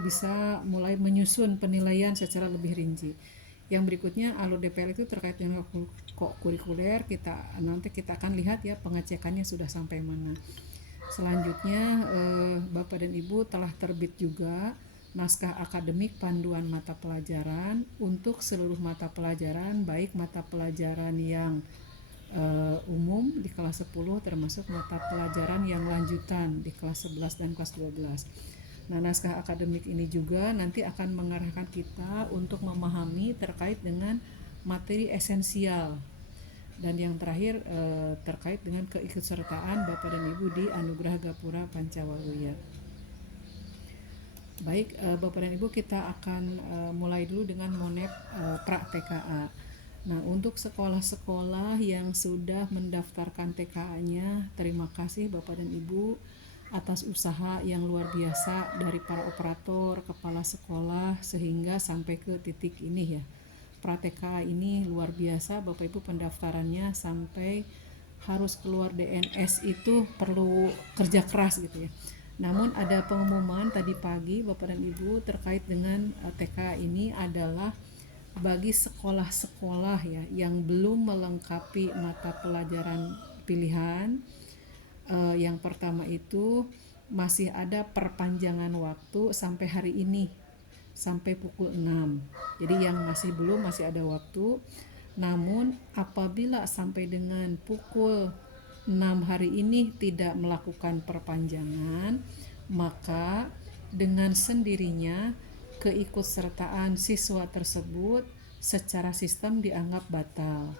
bisa mulai menyusun penilaian secara lebih rinci. Yang berikutnya alur DPL itu terkait dengan kurikuler, nanti kita akan lihat ya pengecekannya sudah sampai mana. Selanjutnya Bapak dan Ibu telah terbit juga naskah akademik panduan mata pelajaran untuk seluruh mata pelajaran, baik mata pelajaran yang umum di kelas 10 termasuk mata pelajaran yang lanjutan di kelas 11 dan kelas 12. Nah, naskah akademik ini juga nanti akan mengarahkan kita untuk memahami terkait dengan materi esensial. Dan yang terakhir terkait dengan keikutsertaan Bapak dan Ibu di Anugerah Gapura Pancawaluya. Baik, Bapak dan Ibu, kita akan mulai dulu dengan monep pra TKA. Nah, untuk sekolah-sekolah yang sudah mendaftarkan TKA-nya, terima kasih Bapak dan Ibu atas usaha yang luar biasa dari para operator, kepala sekolah, sehingga sampai ke titik ini ya. Pra-TKA ini luar biasa Bapak Ibu, pendaftarannya sampai harus keluar DNS itu perlu kerja keras gitu ya. Namun ada pengumuman tadi pagi Bapak dan Ibu terkait dengan TKA ini adalah bagi sekolah-sekolah ya yang belum melengkapi mata pelajaran pilihan. Yang pertama itu masih ada perpanjangan waktu sampai hari ini sampai pukul 6. Jadi yang masih belum masih ada waktu. Namun apabila sampai dengan pukul 6 hari ini tidak melakukan perpanjangan, maka dengan sendirinya keikutsertaan siswa tersebut secara sistem dianggap batal.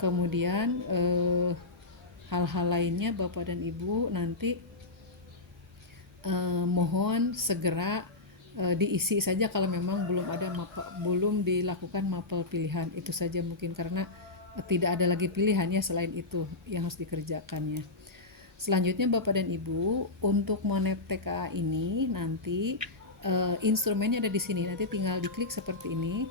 Kemudian hal-hal lainnya Bapak dan Ibu nanti mohon segera diisi saja kalau memang belum dilakukan mapel pilihan. Itu saja mungkin karena tidak ada lagi pilihannya selain itu yang harus dikerjakannya. Selanjutnya Bapak dan Ibu, untuk monep TKA ini nanti instrumennya ada di sini. Nanti tinggal diklik seperti ini.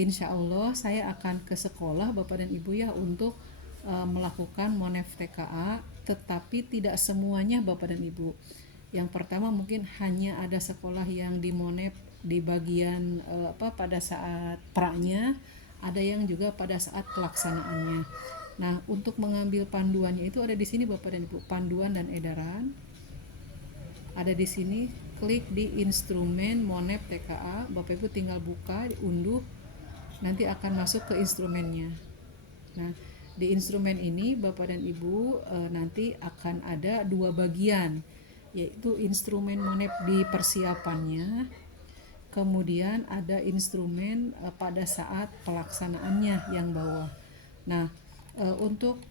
Insya Allah saya akan ke sekolah Bapak dan Ibu ya untuk melakukan monef TKA, tetapi tidak semuanya Bapak dan Ibu. Yang pertama mungkin hanya ada sekolah yang di monef di bagian pada saat praknya, ada yang juga pada saat pelaksanaannya. Nah, untuk mengambil panduannya itu ada di sini Bapak dan Ibu, panduan dan edaran. Ada di sini, klik di instrumen monef TKA, Bapak Ibu tinggal buka, diunduh, nanti akan masuk ke instrumennya. Nah, di instrumen ini Bapak dan Ibu nanti akan ada dua bagian, yaitu instrumen monep di persiapannya, kemudian ada instrumen pada saat pelaksanaannya yang bawah. Nah, untuk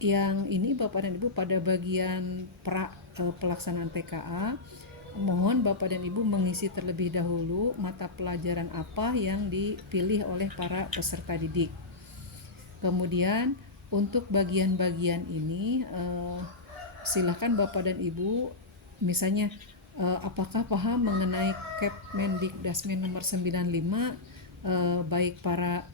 yang ini Bapak dan Ibu pada bagian pelaksanaan TKA, mohon Bapak dan Ibu mengisi terlebih dahulu mata pelajaran apa yang dipilih oleh para peserta didik. Kemudian untuk bagian-bagian ini silakan Bapak dan Ibu misalnya apakah paham mengenai Kepmendikdasmen nomor 95 baik para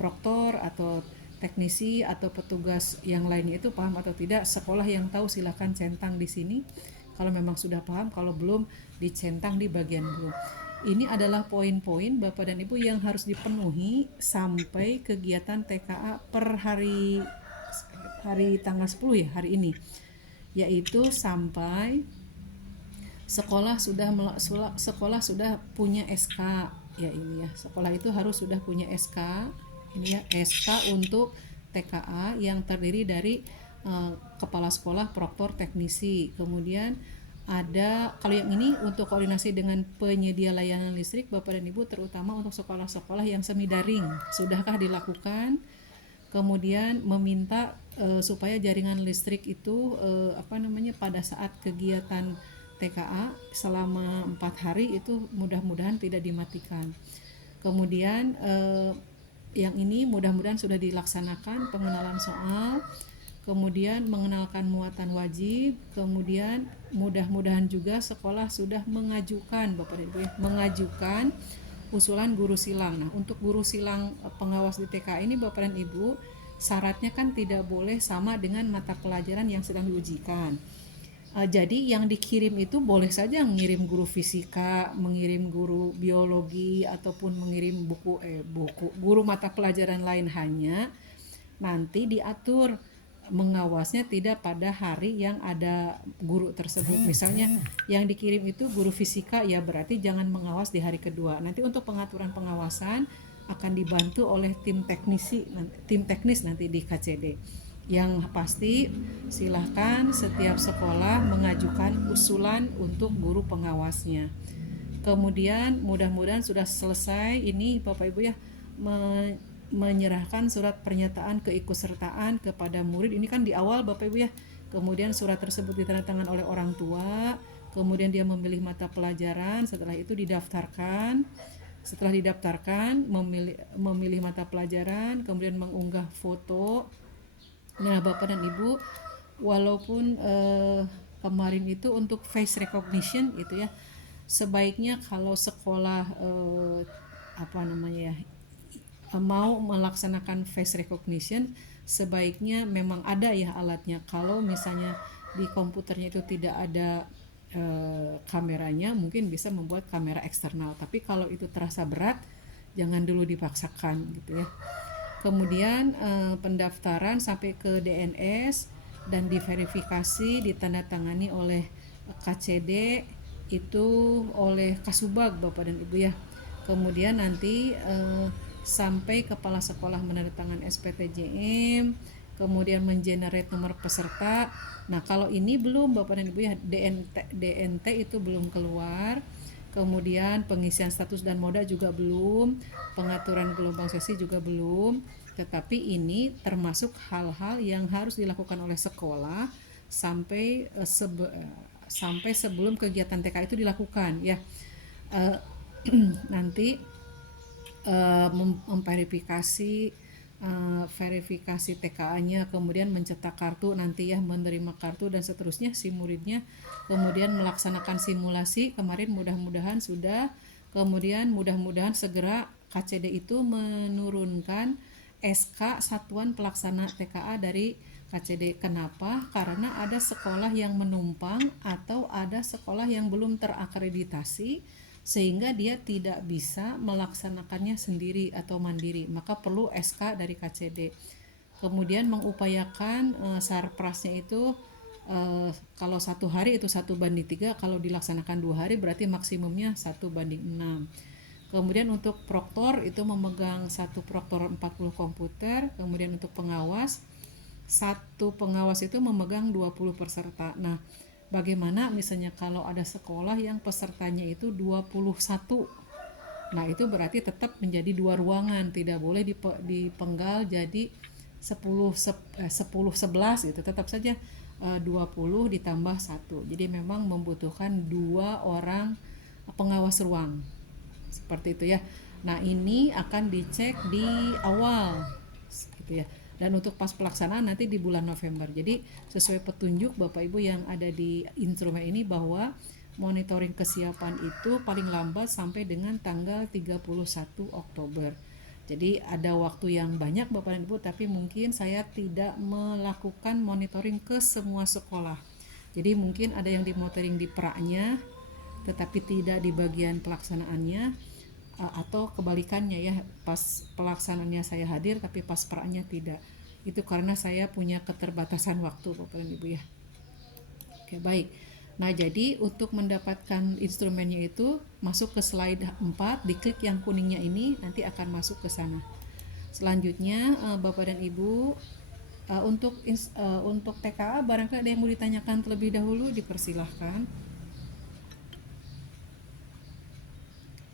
proktor atau teknisi atau petugas yang lainnya itu paham atau tidak. Sekolah yang tahu silakan centang di sini kalau memang sudah paham, kalau belum dicentang di bagian belum. Ini adalah poin-poin Bapak dan Ibu yang harus dipenuhi sampai kegiatan TKA per hari tanggal 10 ya, hari ini. Yaitu sampai sekolah sudah punya SK ya ini ya. Sekolah itu harus sudah punya SK. Ini ya, SK untuk TKA yang terdiri dari kepala sekolah, proktor, teknisi. Kemudian ada kalau yang ini untuk koordinasi dengan penyedia layanan listrik Bapak dan Ibu, terutama untuk sekolah-sekolah yang semi daring, sudahkah dilakukan? Kemudian meminta supaya jaringan listrik itu pada saat kegiatan TKA selama 4 hari itu mudah-mudahan tidak dimatikan. Kemudian yang ini mudah-mudahan sudah dilaksanakan pengenalan soal, kemudian mengenalkan muatan wajib, kemudian mudah-mudahan juga sekolah sudah mengajukan Bapak dan Ibu mengajukan usulan guru silang. Nah, untuk guru silang pengawas di TK ini Bapak dan Ibu, syaratnya kan tidak boleh sama dengan mata pelajaran yang sedang diujikan. Jadi yang dikirim itu boleh saja mengirim guru fisika, mengirim guru biologi, ataupun mengirim buku guru mata pelajaran lain, hanya nanti diatur mengawasnya tidak pada hari yang ada guru tersebut. Misalnya yang dikirim itu guru fisika, ya berarti jangan mengawas di hari kedua. Nanti untuk pengaturan pengawasan akan dibantu oleh tim teknis nanti di KCD. Yang pasti silahkan setiap sekolah mengajukan usulan untuk guru pengawasnya. Kemudian mudah-mudahan sudah selesai ini Bapak Ibu ya, menyerahkan surat pernyataan keikutsertaan kepada murid. Ini kan di awal Bapak Ibu ya. Kemudian surat tersebut ditandatangan oleh orang tua, kemudian dia memilih mata pelajaran, setelah itu didaftarkan. Setelah didaftarkan, memilih mata pelajaran, kemudian mengunggah foto. Nah, Bapak dan Ibu, walaupun kemarin itu untuk face recognition itu ya, sebaiknya kalau sekolah mau melaksanakan face recognition, sebaiknya memang ada ya alatnya. Kalau misalnya di komputernya itu tidak ada kameranya, mungkin bisa membuat kamera eksternal. Tapi kalau itu terasa berat, jangan dulu dipaksakan gitu ya. Kemudian pendaftaran sampai ke DNS dan diverifikasi, ditandatangani oleh KCD itu oleh Kasubag Bapak dan Ibu ya. Kemudian nanti sampai kepala sekolah menandatangani SPTJM, kemudian mengenerate nomor peserta. Nah, kalau ini belum Bapak dan Ibu ya, DNT itu belum keluar. Kemudian pengisian status dan moda juga belum, pengaturan gelombang sesi juga belum. Tetapi ini termasuk hal-hal yang harus dilakukan oleh sekolah sampai sampai sebelum kegiatan TK itu dilakukan ya. Nanti memverifikasi verifikasi TKA-nya, kemudian mencetak kartu nanti ya, menerima kartu dan seterusnya si muridnya, kemudian melaksanakan simulasi kemarin mudah-mudahan sudah, kemudian mudah-mudahan segera KCD itu menurunkan SK Satuan Pelaksana TKA dari KCD. Kenapa? Karena ada sekolah yang menumpang atau ada sekolah yang belum terakreditasi sehingga dia tidak bisa melaksanakannya sendiri atau mandiri, maka perlu SK dari KCD. Kemudian mengupayakan sarprasnya itu kalau 1 hari itu 1:3, kalau dilaksanakan 2 hari berarti maksimumnya 1:6. Kemudian untuk proktor itu memegang 1 proktor 40 komputer, kemudian untuk pengawas 1 pengawas itu memegang 20 peserta. Nah, bagaimana misalnya kalau ada sekolah yang pesertanya itu 21? Nah, itu berarti tetap menjadi 2 ruangan, tidak boleh dipenggal jadi 10 11 gitu. Tetap saja 20 ditambah 1. Jadi memang membutuhkan 2 orang pengawas ruang. Seperti itu ya. Nah, ini akan dicek di awal gitu ya. Dan untuk pas pelaksanaan nanti di bulan November. Jadi sesuai petunjuk Bapak Ibu yang ada di instrumen ini bahwa monitoring kesiapan itu paling lambat sampai dengan tanggal 31 Oktober. Jadi ada waktu yang banyak Bapak dan Ibu, tapi mungkin saya tidak melakukan monitoring ke semua sekolah. Jadi mungkin ada yang dimonitoring di praknya tetapi tidak di bagian pelaksanaannya, atau kebalikannya ya, pas pelaksanaannya saya hadir tapi pas praknya tidak. Itu karena saya punya keterbatasan waktu Bapak dan Ibu ya. Oke, baik. Nah, jadi untuk mendapatkan instrumennya itu masuk ke slide 4, diklik yang kuningnya ini nanti akan masuk ke sana. Selanjutnya Bapak dan Ibu, untuk TKA barangkali ada yang mau ditanyakan terlebih dahulu, dipersilahkan.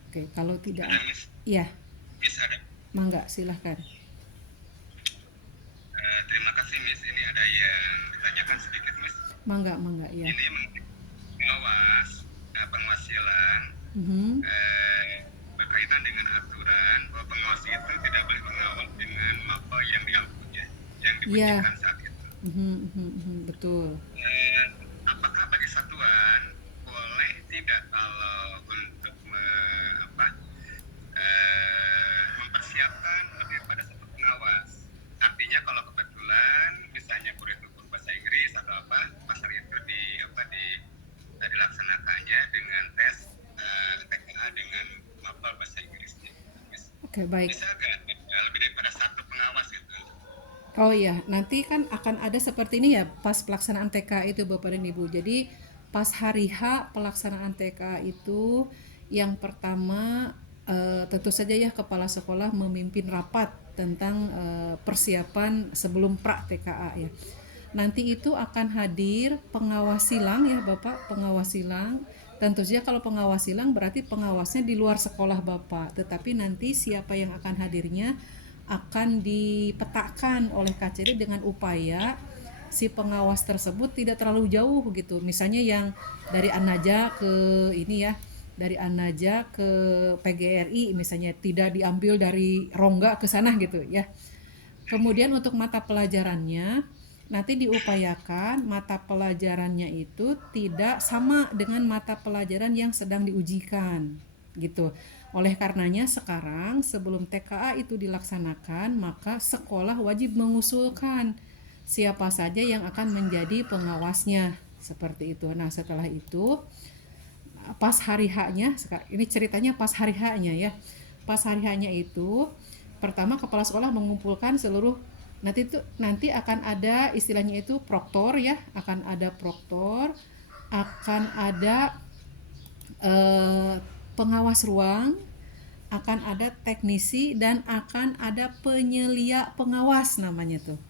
Oke, kalau tidak, Ada, Miss? ya, Miss ada. mangga silahkan. Terima kasih, Miss. Ini ada yang ditanyakan sedikit, Miss. Mangga ya. Ini pengawas penghasilan Mhm. berkaitan dengan aturan bahwa pengawas itu tidak boleh mengawal dengan mapel yang diampunya, yang Iya. dibunyikan saat itu. Betul. Apakah bagi satuan boleh tidak kalau untuk mempersiapkan lebih pada satu pengawas? Artinya kalau kebetulan misalnya guru itu guru bahasa Inggris atau apa, pasar itu Oke, baik. Bisa nggak lebih daripada satu pengawas gitu? Oh iya, nanti kan akan ada seperti ini ya pas pelaksanaan TK itu Bapak dan Ibu. Jadi pas hari H pelaksanaan TK itu yang pertama tentu saja ya kepala sekolah memimpin rapat tentang persiapan sebelum pra TKA ya. Nanti itu akan hadir pengawas silang ya Bapak, pengawas silang. Tentu saja kalau pengawas silang berarti pengawasnya di luar sekolah Bapak, tetapi nanti siapa yang akan hadirnya akan dipetakan oleh KCD dengan upaya si pengawas tersebut tidak terlalu jauh gitu. Misalnya yang dari Anaja ke ini ya, dari Anaja ke PGRI misalnya tidak diambil dari Rongga ke sana gitu ya. Kemudian untuk mata pelajarannya nanti diupayakan mata pelajarannya itu tidak sama dengan mata pelajaran yang sedang diujikan gitu. Oleh karenanya sekarang sebelum TKA itu dilaksanakan maka sekolah wajib mengusulkan siapa saja yang akan menjadi pengawasnya seperti itu. Nah, setelah itu pas hari H-nya, ini ceritanya pas hari H-nya ya. Pas hari H-nya itu pertama kepala sekolah mengumpulkan seluruh nanti akan ada istilahnya itu proktor ya, akan ada proktor, akan ada eh, pengawas ruang, akan ada teknisi dan akan ada penyelia pengawas namanya tuh.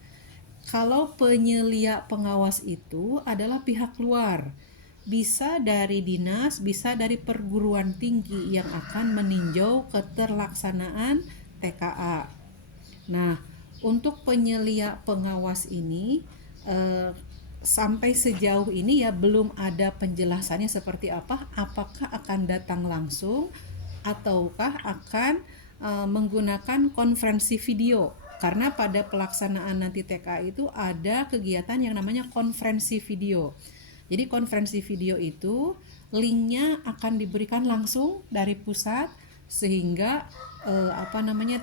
Kalau penyelia pengawas itu adalah pihak luar, bisa dari dinas, bisa dari perguruan tinggi yang akan meninjau keterlaksanaan TKA. Nah, untuk penyelia pengawas ini eh, sampai sejauh ini ya belum ada penjelasannya seperti apa, apakah akan datang langsung ataukah akan menggunakan konferensi video. Karena pada pelaksanaan nanti TKA itu ada kegiatan yang namanya konferensi video. Jadi konferensi video itu linknya akan diberikan langsung dari pusat sehingga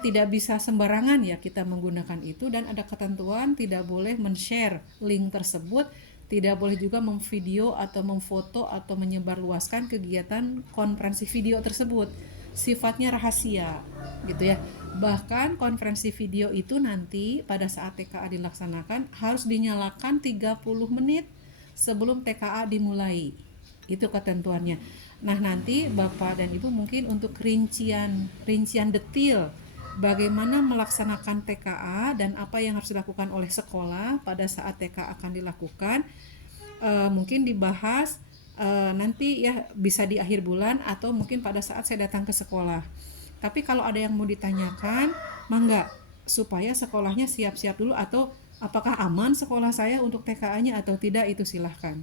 tidak bisa sembarangan ya kita menggunakan itu, dan ada ketentuan tidak boleh men-share link tersebut, tidak boleh juga memvideo atau memfoto atau menyebarluaskan kegiatan konferensi video tersebut, sifatnya rahasia gitu ya. Bahkan konferensi video itu nanti pada saat TKA dilaksanakan harus dinyalakan 30 menit sebelum TKA dimulai. Itu ketentuannya. Nah, nanti Bapak dan Ibu mungkin untuk rincian detail bagaimana melaksanakan TKA dan apa yang harus dilakukan oleh sekolah pada saat TKA akan dilakukan mungkin dibahas nanti ya bisa di akhir bulan atau mungkin pada saat saya datang ke sekolah. Tapi kalau ada yang mau ditanyakan, mangga supaya sekolahnya siap-siap dulu, atau apakah aman sekolah saya untuk TKA-nya atau tidak, itu silahkan.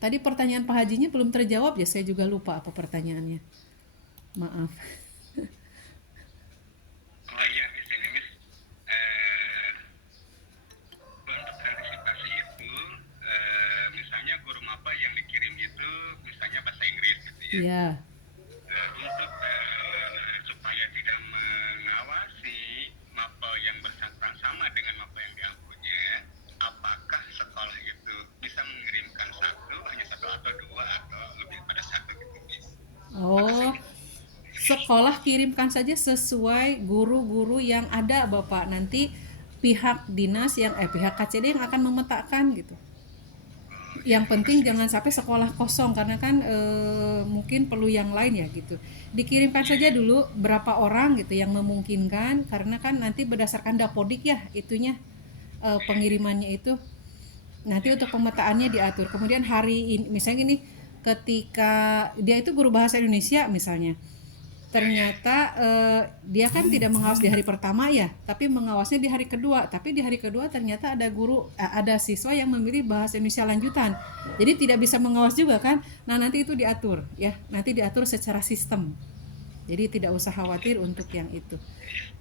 Tadi pertanyaan Pak Hajinya belum terjawab ya, saya juga lupa apa pertanyaannya. Maaf. Oh iya, di sini Miss. Eh, untuk antisipasi itu, misalnya guru maba yang dikirim itu, misalnya bahasa Inggris gitu ya. Iya. Untuk supaya tidak mengawasi mapel yang bersangkutan sama dengan mapel yang diampunya, apakah sekolah itu bisa mengirimkan hanya satu atau dua atau lebih pada satu gitu, Miss? Oh, Makasih. sekolah kirimkan saja sesuai guru-guru yang ada Bapak. Nanti pihak dinas pihak KCD yang akan memetakan gitu. Oh ya, Yang penting makasih, Miss. jangan sampai sekolah kosong karena kan mungkin perlu yang lain ya gitu. Dikirimkan saja dulu berapa orang gitu yang memungkinkan, karena kan nanti berdasarkan dapodik ya itunya pengirimannya itu. Nanti untuk pemetaannya diatur. Kemudian hari ini misalnya ini, ketika dia itu guru bahasa Indonesia misalnya, ternyata dia kan tidak mengawas di hari pertama ya, tapi mengawasnya di hari kedua. Tapi di hari kedua ternyata ada siswa yang memilih bahasa Indonesia lanjutan, jadi tidak bisa mengawas juga kan. Nah, nanti itu diatur ya, nanti diatur secara sistem, jadi tidak usah khawatir untuk yang itu.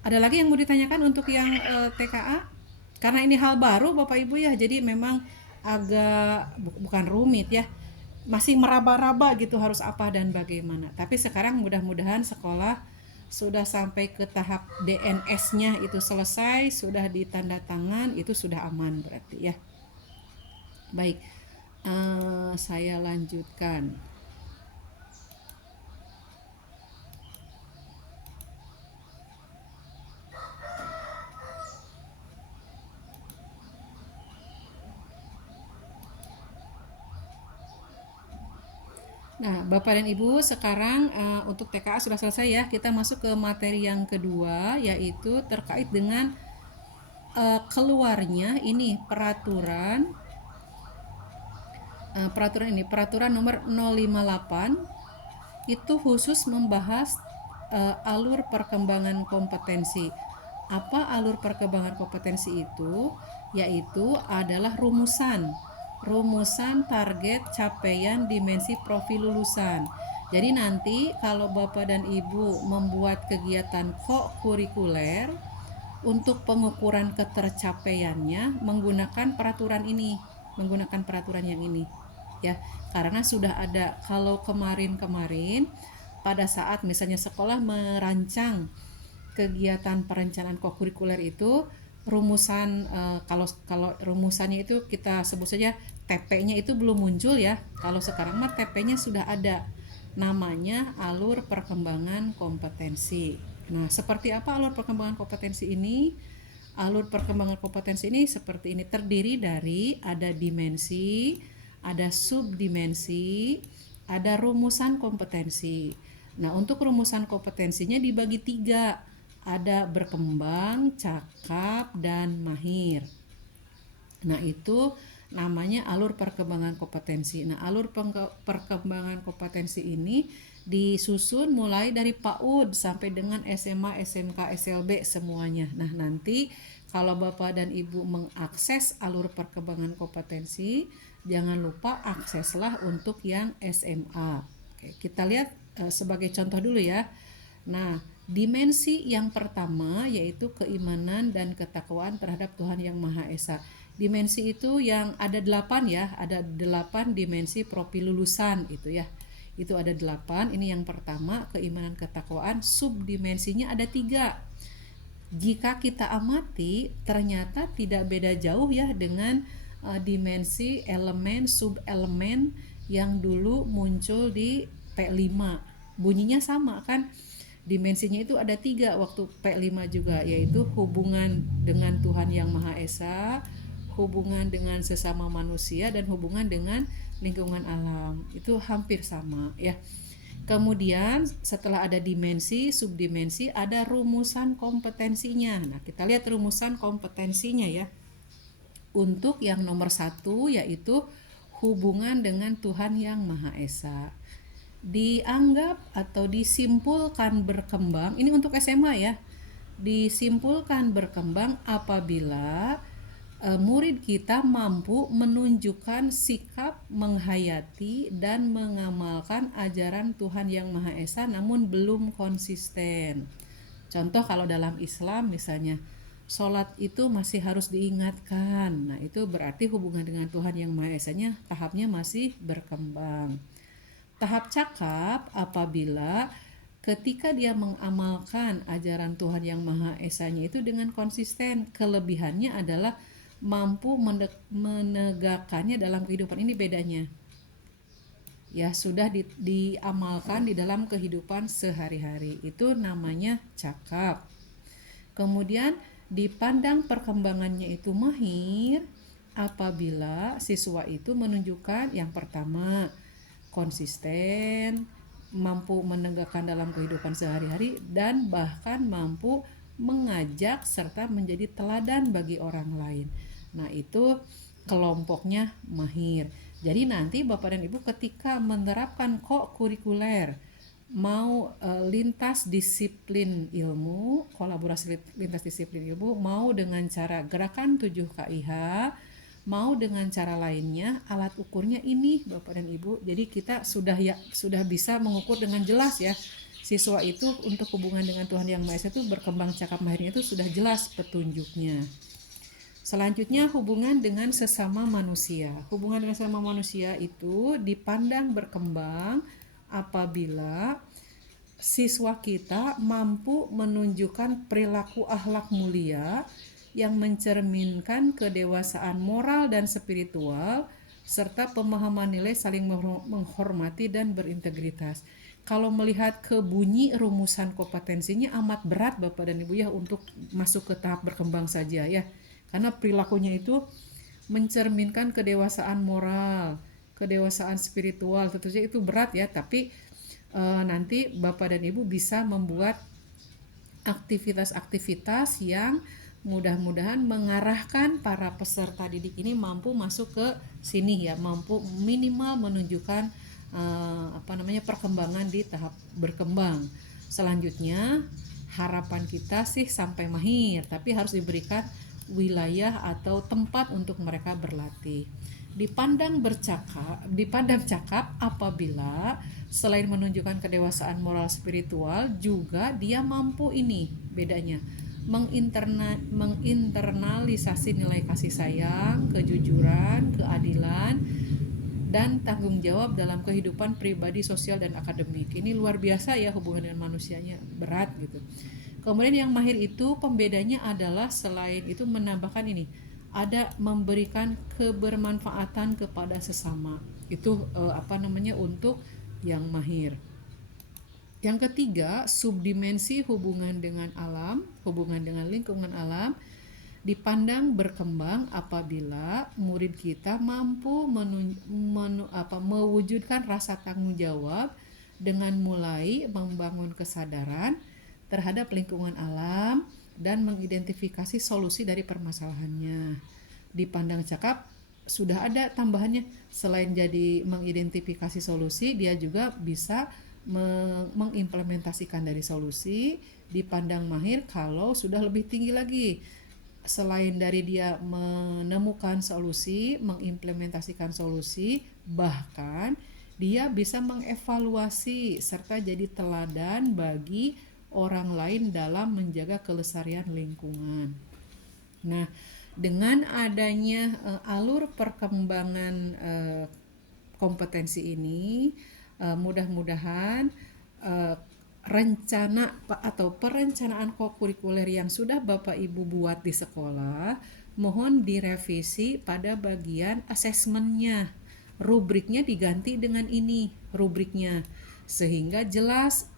Ada lagi yang mau ditanyakan untuk yang TKA? Karena ini hal baru Bapak Ibu ya, jadi memang agak bukan rumit ya, masih meraba-raba gitu harus apa dan bagaimana. Tapi sekarang mudah-mudahan sekolah sudah sampai ke tahap DNS-nya itu selesai, sudah ditanda tangan, itu sudah aman berarti ya. Baik, saya lanjutkan. Nah, Bapak dan Ibu, sekarang untuk TKA sudah selesai ya. Kita masuk ke materi yang kedua, yaitu terkait dengan keluarnya ini peraturan nomor 058 itu khusus membahas alur perkembangan kompetensi. Apa alur perkembangan kompetensi itu? Yaitu adalah rumusan target capaian dimensi profil lulusan. Jadi nanti kalau Bapak dan Ibu membuat kegiatan co-kurikuler untuk pengukuran ketercapaiannya menggunakan peraturan yang ini ya, karena sudah ada. Kalau kemarin pada saat misalnya sekolah merancang kegiatan perencanaan kokurikuler itu rumusan kalau kalau rumusannya itu kita sebut saja TP-nya itu belum muncul ya. Kalau sekarang mah TP-nya sudah ada, namanya alur perkembangan kompetensi. Nah, seperti apa alur perkembangan kompetensi ini? Alur perkembangan kompetensi ini seperti ini, terdiri dari ada dimensi, ada subdimensi, ada rumusan kompetensi. Nah, untuk rumusan kompetensinya dibagi tiga, ada berkembang, cakap, dan mahir. Nah, itu namanya alur perkembangan kompetensi. Nah, alur perkembangan kompetensi ini disusun mulai dari PAUD sampai dengan SMA, SMK, SLB semuanya. Nah, nanti kalau Bapak dan Ibu mengakses alur perkembangan kompetensi, jangan lupa akseslah untuk yang SMA. Oke, kita lihat sebagai contoh dulu ya. Nah, dimensi yang pertama yaitu keimanan dan ketakwaan terhadap Tuhan Yang Maha Esa. Dimensi itu yang ada 8 ya, ada 8 dimensi profil lulusan itu ya. Itu ada 8, ini yang pertama, keimanan ketakwaan. Subdimensinya ada 3. Jika kita amati ternyata tidak beda jauh ya dengan dimensi elemen subelemen yang dulu muncul di P5. Bunyinya sama kan? Dimensinya itu ada 3 waktu P5 juga, yaitu hubungan dengan Tuhan Yang Maha Esa, hubungan dengan sesama manusia, dan hubungan dengan lingkungan alam. Itu hampir sama ya. Kemudian setelah ada dimensi, subdimensi, ada rumusan kompetensinya. Nah, kita lihat rumusan kompetensinya ya. Untuk yang nomor 1 yaitu hubungan dengan Tuhan Yang Maha Esa. Dianggap atau disimpulkan berkembang, ini untuk SMA ya. Disimpulkan berkembang apabila murid kita mampu menunjukkan sikap menghayati dan mengamalkan ajaran Tuhan Yang Maha Esa namun belum konsisten. Contoh kalau dalam Islam misalnya, sholat itu masih harus diingatkan. Nah, itu berarti hubungan dengan Tuhan Yang Maha Esanya tahapnya masih berkembang. Tahap cakap apabila ketika dia mengamalkan ajaran Tuhan Yang Maha Esanya itu dengan konsisten. Kelebihannya adalah mampu menegakkannya dalam kehidupan. Ini bedanya ya, sudah diamalkan di dalam kehidupan sehari-hari, itu namanya cakap. Kemudian dipandang perkembangannya itu mahir apabila siswa itu menunjukkan yang pertama konsisten, mampu menegakkan dalam kehidupan sehari-hari, dan bahkan mampu mengajak serta menjadi teladan bagi orang lain. Nah, itu kelompoknya mahir. Jadi nanti Bapak dan Ibu ketika menerapkan kurikuler, mau lintas disiplin ilmu, kolaborasi lintas disiplin ilmu, mau dengan cara gerakan 7 KIH, mau dengan cara lainnya, alat ukurnya ini Bapak dan Ibu. Jadi kita sudah bisa mengukur dengan jelas ya, siswa itu untuk hubungan dengan Tuhan Yang Maha Esa itu berkembang cakap mahirnya itu sudah jelas petunjuknya. Selanjutnya hubungan dengan sesama manusia. Hubungan dengan sesama manusia itu dipandang berkembang apabila siswa kita mampu menunjukkan perilaku akhlak mulia yang mencerminkan kedewasaan moral dan spiritual serta pemahaman nilai saling menghormati dan berintegritas. Kalau melihat ke bunyi rumusan kompetensinya amat berat Bapak dan Ibu ya untuk masuk ke tahap berkembang saja ya. Karena perilakunya itu mencerminkan kedewasaan moral, kedewasaan spiritual. Tentu saja itu berat ya, tapi nanti Bapak dan Ibu bisa membuat aktivitas-aktivitas yang mudah-mudahan mengarahkan para peserta didik ini mampu masuk ke sini ya, mampu minimal menunjukkan perkembangan di tahap berkembang. Selanjutnya harapan kita sih sampai mahir, tapi harus diberikan wilayah atau tempat untuk mereka berlatih. Dipandang cakap apabila selain menunjukkan kedewasaan moral spiritual juga dia mampu ini bedanya menginternalisasi nilai kasih sayang, kejujuran, keadilan, dan tanggung jawab dalam kehidupan pribadi, sosial, dan akademik. Ini luar biasa ya hubungan dengan manusianya, berat gitu. Kemudian yang mahir itu pembedanya adalah selain itu menambahkan ini, ada memberikan kebermanfaatan kepada sesama. Itu untuk yang mahir. Yang ketiga, subdimensi hubungan dengan alam, hubungan dengan lingkungan alam dipandang berkembang apabila murid kita mampu mewujudkan rasa tanggung jawab dengan mulai membangun kesadaran terhadap lingkungan alam dan mengidentifikasi solusi dari permasalahannya. Dipandang cakap sudah ada tambahannya, selain jadi mengidentifikasi solusi, dia juga bisa mengimplementasikan dari solusi. Dipandang mahir kalau sudah lebih tinggi lagi, selain dari dia menemukan solusi, mengimplementasikan solusi, bahkan dia bisa mengevaluasi serta jadi teladan bagi orang lain dalam menjaga kelestarian lingkungan. Nah, dengan adanya alur perkembangan kompetensi ini, mudah-mudahan rencana atau perencanaan kokurikuler yang sudah Bapak Ibu buat di sekolah mohon direvisi pada bagian asesmennya. Rubriknya diganti dengan ini rubriknya, sehingga jelas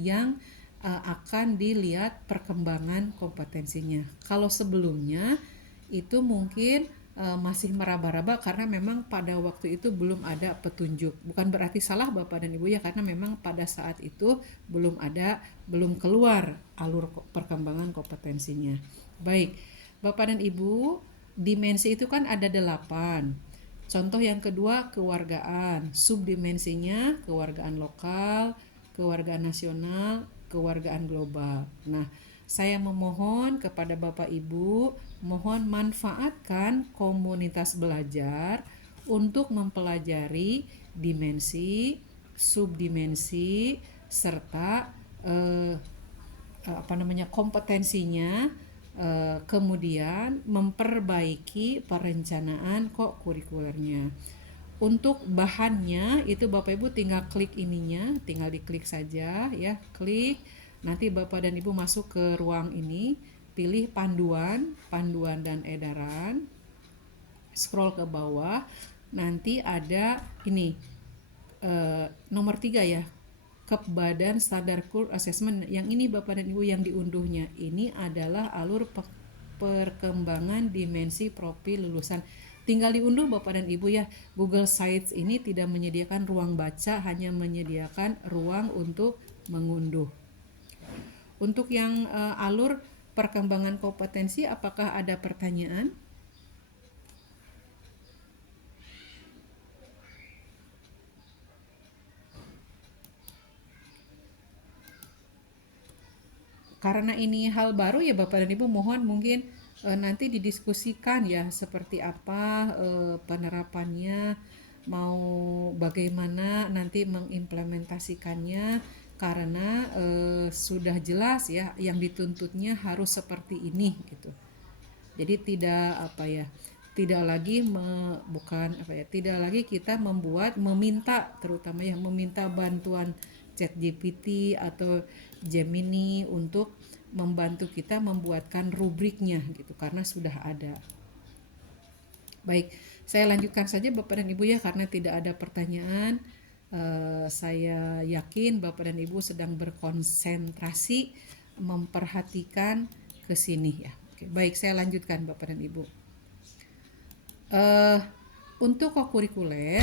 yang akan dilihat perkembangan kompetensinya. Kalau sebelumnya itu mungkin masih meraba-raba karena memang pada waktu itu belum ada petunjuk. Bukan berarti salah Bapak dan Ibu ya, karena memang pada saat itu belum keluar alur perkembangan kompetensinya. Baik, Bapak dan Ibu, dimensi itu kan ada 8. Contoh yang kedua, kewargaan. Subdimensinya kewargaan lokal, kewargaan nasional, kewargaan global. Nah, saya memohon kepada Bapak Ibu, mohon manfaatkan komunitas belajar untuk mempelajari dimensi, subdimensi, serta kompetensinya, kemudian memperbaiki perencanaan kurikulernya. Untuk bahannya itu Bapak Ibu tinggal klik ininya, tinggal diklik saja ya, klik. Nanti Bapak dan Ibu masuk ke ruang ini, pilih panduan dan edaran, scroll ke bawah, nanti ada ini nomor 3 ya, Badan Standar Course Assessment. Yang ini Bapak dan Ibu yang diunduhnya ini adalah alur perkembangan dimensi profil lulusan. Tinggal diunduh Bapak dan Ibu ya. Google Sites ini tidak menyediakan ruang baca, hanya menyediakan ruang untuk mengunduh. Untuk yang alur perkembangan kompetensi, apakah ada pertanyaan? Karena ini hal baru ya Bapak dan Ibu, mohon mungkin nanti didiskusikan ya seperti apa penerapannya, mau bagaimana nanti mengimplementasikannya, karena sudah jelas ya yang dituntutnya harus seperti ini gitu. Jadi tidak lagi kita meminta terutama yang meminta bantuan ChatGPT atau Gemini untuk membantu kita membuatkan rubriknya gitu, karena sudah ada. Baik, saya lanjutkan saja Bapak dan Ibu ya, karena tidak ada pertanyaan. Saya yakin Bapak dan Ibu sedang berkonsentrasi memperhatikan ke sini ya. Oke, baik, saya lanjutkan Bapak dan Ibu. Untuk kokurikuler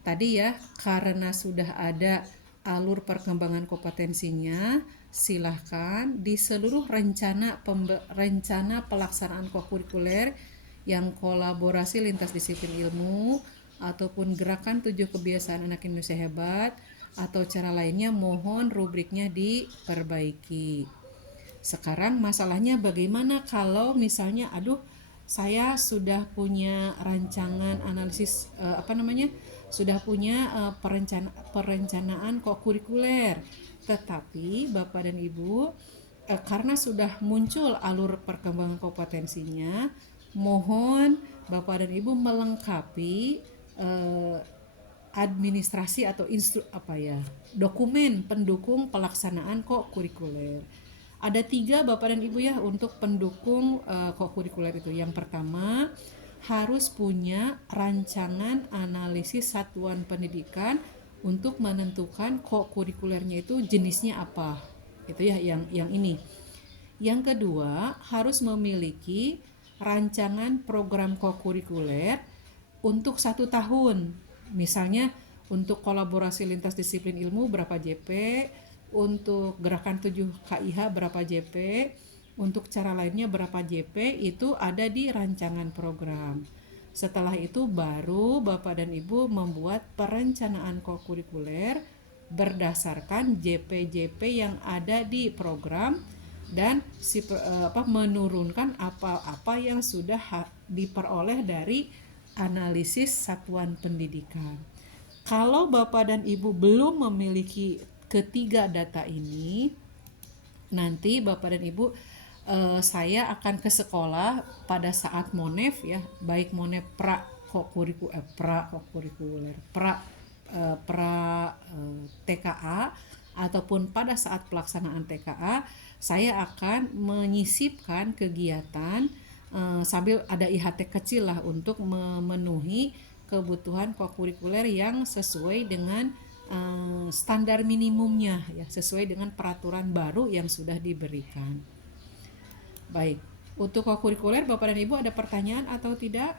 tadi ya, karena sudah ada alur perkembangan kompetensinya, silahkan di seluruh rencana pelaksanaan kokurikuler yang kolaborasi lintas disiplin ilmu ataupun gerakan 7 kebiasaan anak Indonesia hebat atau cara lainnya, mohon rubriknya diperbaiki. Sekarang masalahnya bagaimana kalau misalnya saya sudah punya rancangan analisis sudah punya perencanaan kokurikuler, tetapi Bapak dan Ibu karena sudah muncul alur perkembangan kompetensinya, mohon Bapak dan Ibu melengkapi administrasi atau dokumen pendukung pelaksanaan kokurikuler. Ada 3 Bapak dan Ibu ya untuk pendukung kokurikuler itu. Yang pertama, harus punya rancangan analisis satuan pendidikan untuk menentukan kokurikulernya itu jenisnya apa. Itu ya yang ini. Yang kedua, harus memiliki rancangan program kokurikuler untuk 1 tahun. Misalnya untuk kolaborasi lintas disiplin ilmu berapa JP, untuk gerakan 7 KIH berapa JP, untuk cara lainnya berapa JP, itu ada di rancangan program. Setelah itu baru Bapak dan Ibu membuat perencanaan kokurikuler berdasarkan JP-JP yang ada di program dan menurunkan apa-apa yang sudah diperoleh dari analisis satuan pendidikan. Kalau Bapak dan Ibu belum memiliki ketiga data ini, nanti Bapak dan Ibu saya akan ke sekolah pada saat Monef ya, baik Monef TKA ataupun pada saat pelaksanaan TKA, saya akan menyisipkan kegiatan sambil ada IHT kecil lah untuk memenuhi kebutuhan kokurikuler yang sesuai dengan standar minimumnya ya, sesuai dengan peraturan baru yang sudah diberikan. Baik, untuk kokurikuler Bapak dan Ibu ada pertanyaan atau tidak?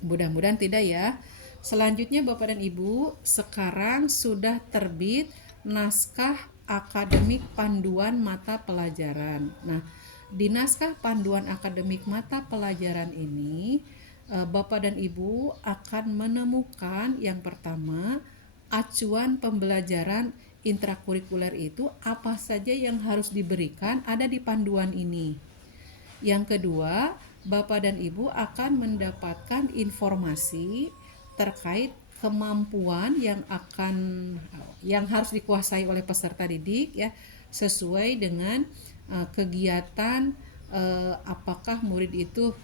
Mudah-mudahan tidak ya. Selanjutnya Bapak dan Ibu, sekarang sudah terbit naskah akademik panduan mata pelajaran. Nah, di naskah panduan akademik mata pelajaran ini, Bapak dan Ibu akan menemukan yang pertama, acuan pembelajaran intrakurikuler itu apa saja yang harus diberikan ada di panduan ini. Yang kedua, Bapak dan Ibu akan mendapatkan informasi terkait kemampuan yang harus dikuasai oleh peserta didik ya, sesuai dengan kegiatan apakah murid itu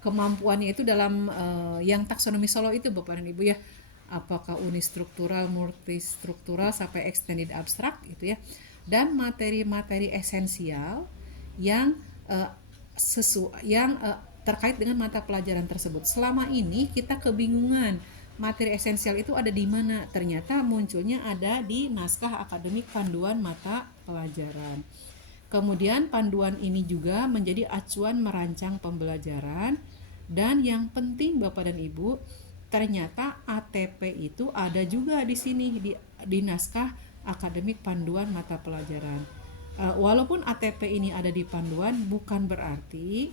kemampuannya itu dalam yang taksonomi Solo itu Bapak dan Ibu ya, apakah unistruktural, multistruktural sampai extended abstrak gitu ya, dan materi-materi esensial yang terkait dengan mata pelajaran tersebut. Selama ini kita kebingungan materi esensial itu ada di mana, ternyata munculnya ada di naskah akademik panduan mata pelajaran. Kemudian panduan ini juga menjadi acuan merancang pembelajaran, dan yang penting Bapak dan Ibu, ternyata ATP itu ada juga di sini di naskah akademik panduan mata pelajaran. Walaupun ATP ini ada di panduan, bukan berarti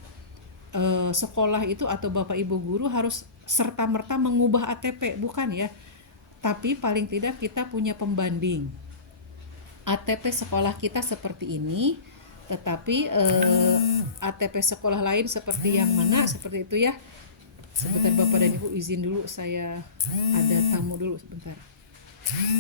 sekolah itu atau Bapak Ibu guru harus serta-merta mengubah ATP, bukan ya. Tapi paling tidak kita punya pembanding. ATP sekolah kita seperti ini, tetapi ATP sekolah lain seperti yang mana, seperti itu ya. Sebentar Bapak dan Ibu izin dulu, saya ada tamu dulu sebentar.